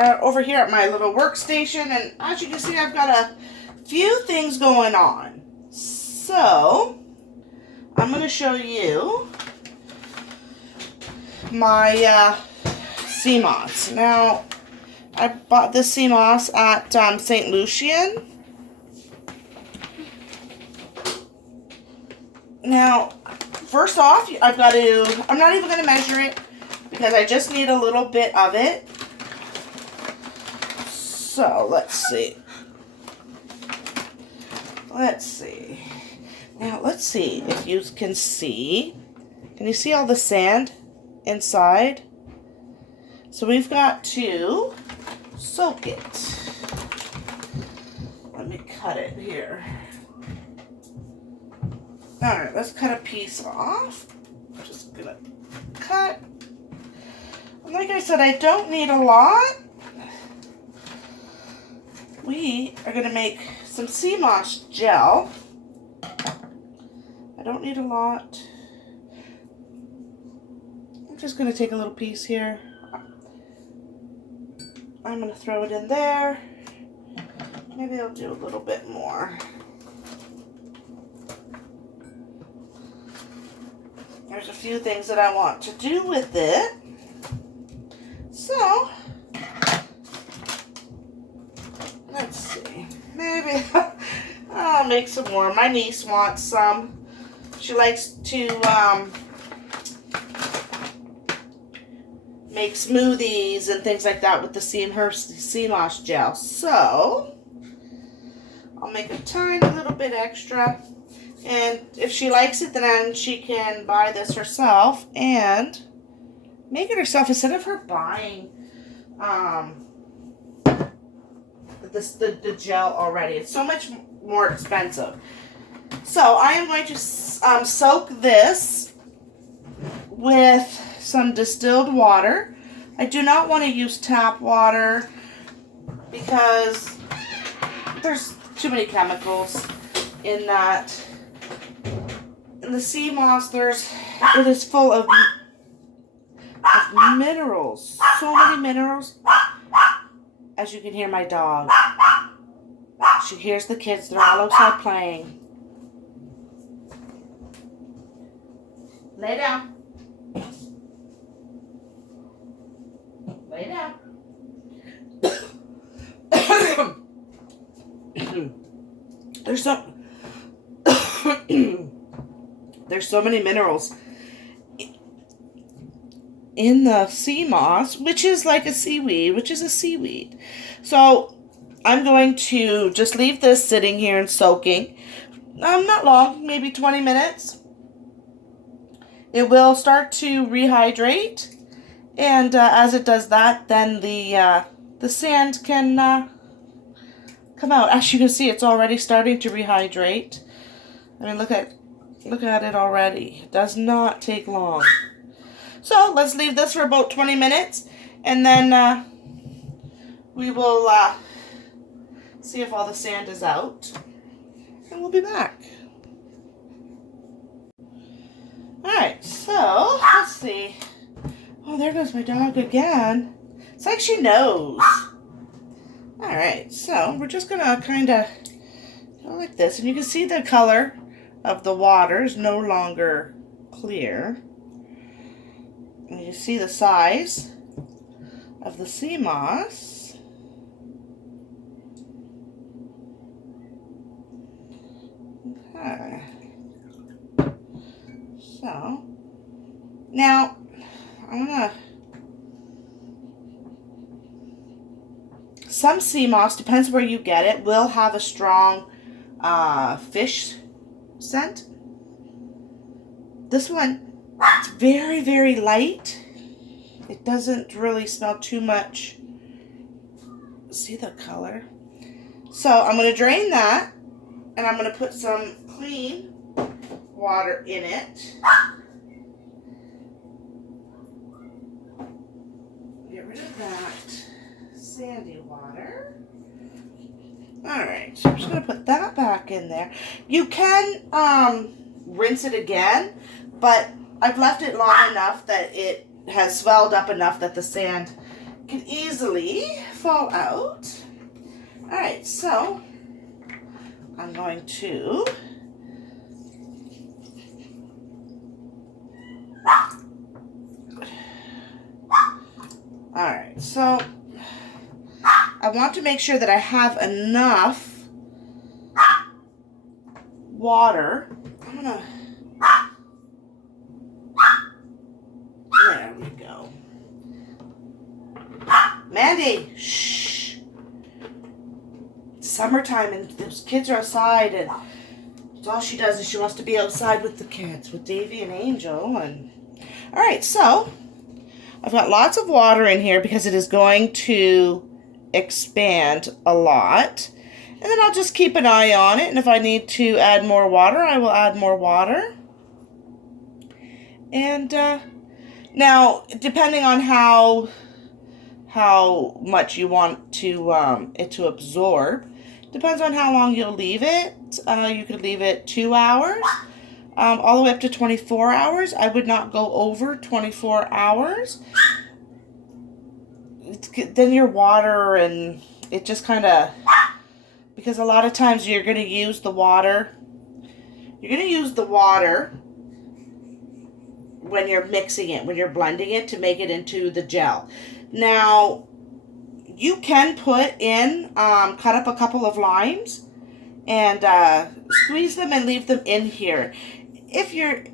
We're over here at my little workstation, and as you can see, I've got a few things going on. So, I'm going to show you my seamoss. Now, I bought this seamoss at St. Lucian. Now, first off, I'm not even going to measure it because I just need a little bit of it. So, let's see. Now, let's see if you can see. Can you see all the sand inside? So, we've got to soak it. Let me cut it here. Alright, let's cut a piece off. I'm just gonna cut. And like I said, I don't need a lot. We are gonna make some seamoss gel. I don't need a lot. I'm just gonna take a little piece here. I'm gonna throw it in there. Maybe I'll do a little bit more. There's a few things that I want to do with it. So, let's see. Maybe I'll make some more. My niece wants some. She likes to make smoothies and things like that with the seamoss gel. So, I'll make a tiny little bit extra. And if she likes it, then she can buy this herself and make it herself instead of her buying the gel already. It's so much more expensive. So I am going to soak this with some distilled water. I do not want to use tap water because there's too many chemicals in that. In the seamoss, it is full of minerals. So many minerals. As you can hear my dog. She hears the kids. They're all outside playing. Lay down. Lay down. There's so many minerals in the seamoss, which is like a seaweed, So I'm going to just leave this sitting here and soaking. Not long, maybe 20 minutes. It will start to rehydrate, and as it does that, then the sand can come out. As you can see, it's already starting to rehydrate. I mean, look at it already. It does not take long. So let's leave this for about 20 minutes, and then we will see if all the sand is out, and we'll be back. Alright, so let's see. Oh, there goes my dog again. It's like she knows. Alright, so we're just gonna kind of go like this, and you can see the color of the water is no longer clear. And you see the size of the seamoss. Okay. So, now I'm gonna, some seamoss, depends where you get it, will have a strong fish scent. This one, it's very, very light. It doesn't really smell too much. See the color? So I'm going to drain that, and I'm going to put some clean water in it. Get rid of that sandy water. Alright, so I'm just going to put that back in there. You can rinse it again, but I've left it long enough that it has swelled up enough that the sand can easily fall out. All right, so I'm going to so I want to make sure that I have enough water. I'm gonna, there we go. Mandy, shh. It's summertime and those kids are outside, and it's all she does is she wants to be outside with the kids, with Davy and Angel. And all right, so I've got lots of water in here because it is going to expand a lot. And then I'll just keep an eye on it. And if I need to add more water, I will add more water. And now, depending on how much you want to it to absorb, depends on how long you'll leave it. You could leave it 2 hours. All the way up to 24 hours. I would not go over 24 hours. Then your water, and it just kind of, because a lot of times you're going to use the water. You're going to use the water when you're mixing it, when you're blending it to make it into the gel. Now, you can put in, cut up a couple of limes and squeeze them and leave them in here. If you're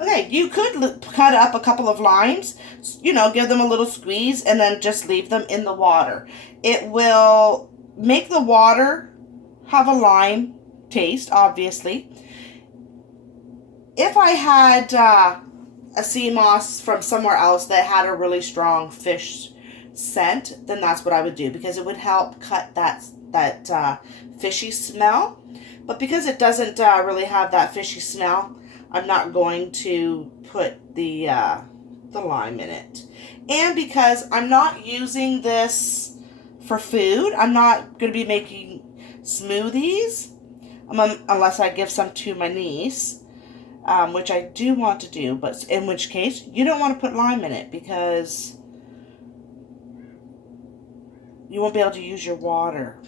okay, you could cut up a couple of limes, you know, give them a little squeeze, and then just leave them in the water. It will make the water have a lime taste, obviously. If I had a sea moss from somewhere else that had a really strong fish scent, then that's what I would do, because it would help cut that fishy smell. But because it doesn't really have that fishy smell, I'm not going to put the lime in it. And because I'm not using this for food, I'm not going to be making smoothies unless I give some to my niece. Which I do want to do, but in which case, you don't want to put lime in it because you won't be able to use your water.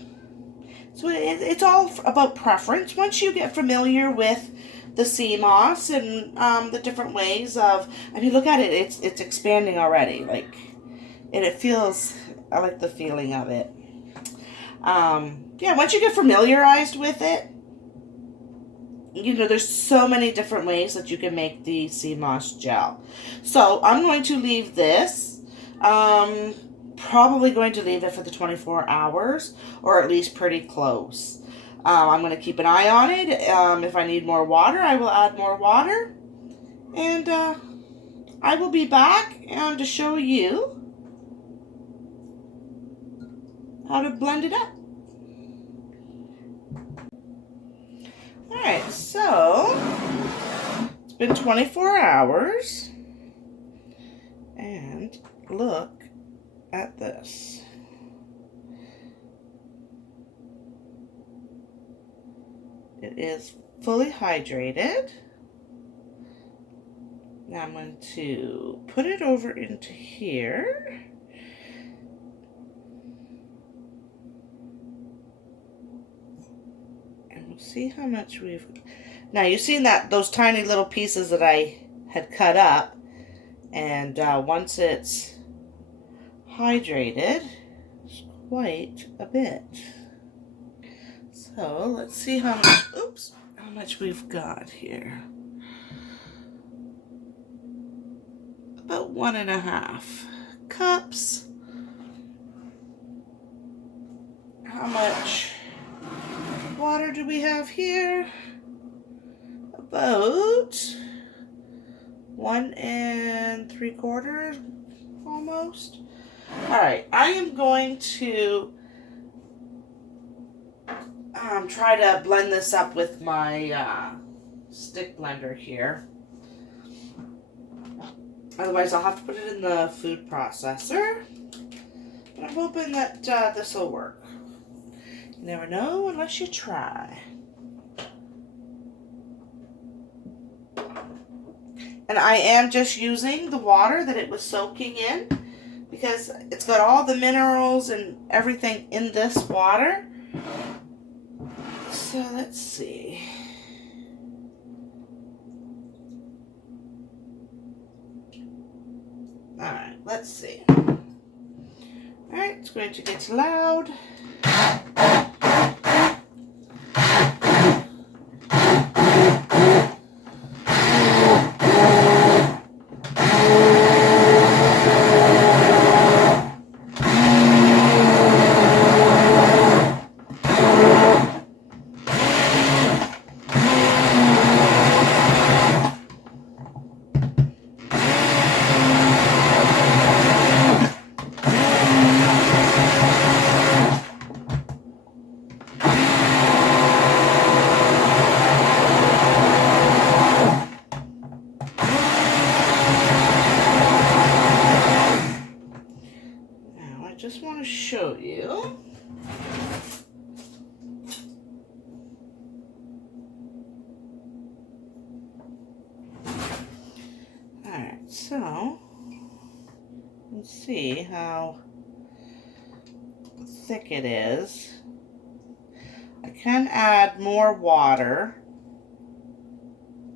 So it's all about preference. Once you get familiar with the sea moss and the different ways of, I mean, look at it, it's expanding already, like, and it feels, I like the feeling of it. Yeah, once you get familiarized with it, you know, there's so many different ways that you can make the sea moss gel. So I'm going to leave this, probably going to leave it for the 24 hours, or at least pretty close. I'm going to keep an eye on it. If I need more water, I will add more water. And I will be back to show you how to blend it up. Alright, so it's been 24 hours, and look at this. It is fully hydrated. Now I'm going to put it over into here. See how much we've, now you've seen that those tiny little pieces that I had cut up, and once it's hydrated, it's quite a bit. So let's see how much we've got here. About 1.5 cups. How much water do we have here? About 1 3/4 almost. Alright, I am going to try to blend this up with my stick blender here. Otherwise I'll have to put it in the food processor. I'm hoping that this will work. You never know unless you try. And I am just using the water that it was soaking in because it's got all the minerals and everything in this water. So let's see. All right, let's see. All right, it's going to get loud. Just want to show you. Alright, so let's see how thick it is. I can add more water,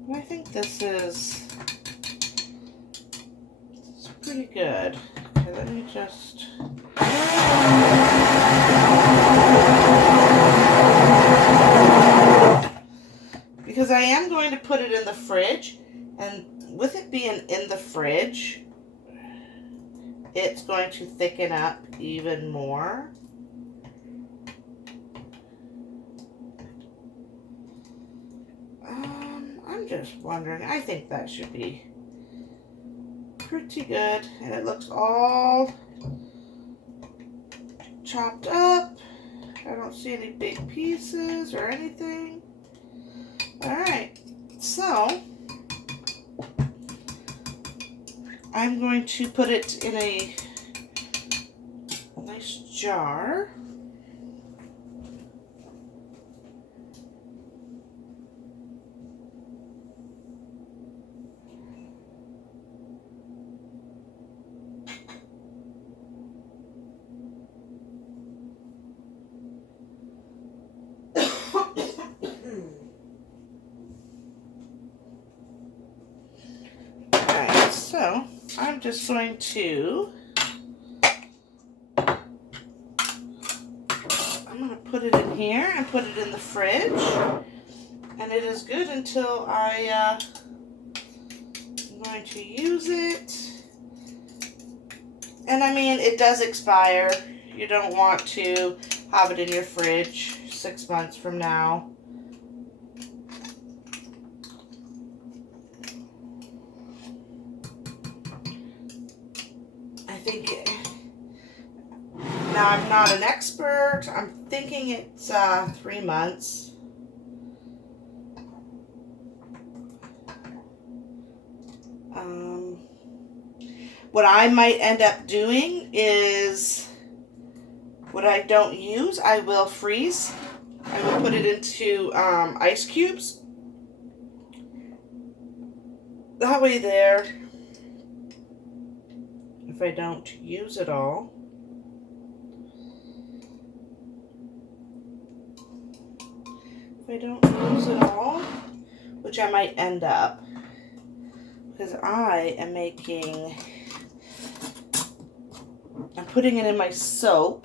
but I think this is pretty good. Okay, let me just... Because I am going to put it in the fridge, and with it being in the fridge, it's going to thicken up even more. I'm just wondering, I think that should be pretty good, and it looks all chopped up. I don't see any big pieces or anything. Alright, so I'm going to put it in a nice jar. So I'm just going to put it in here and put it in the fridge, and it is good until I'm going to use it. And I mean, it does expire. You don't want to have it in your fridge 6 months from now. Now, I'm not an expert. I'm thinking it's 3 months. What I might end up doing is, what I don't use, I will freeze. I will put it into ice cubes. That way there, if I don't use it all, which I might end up, because I'm putting it in my soap,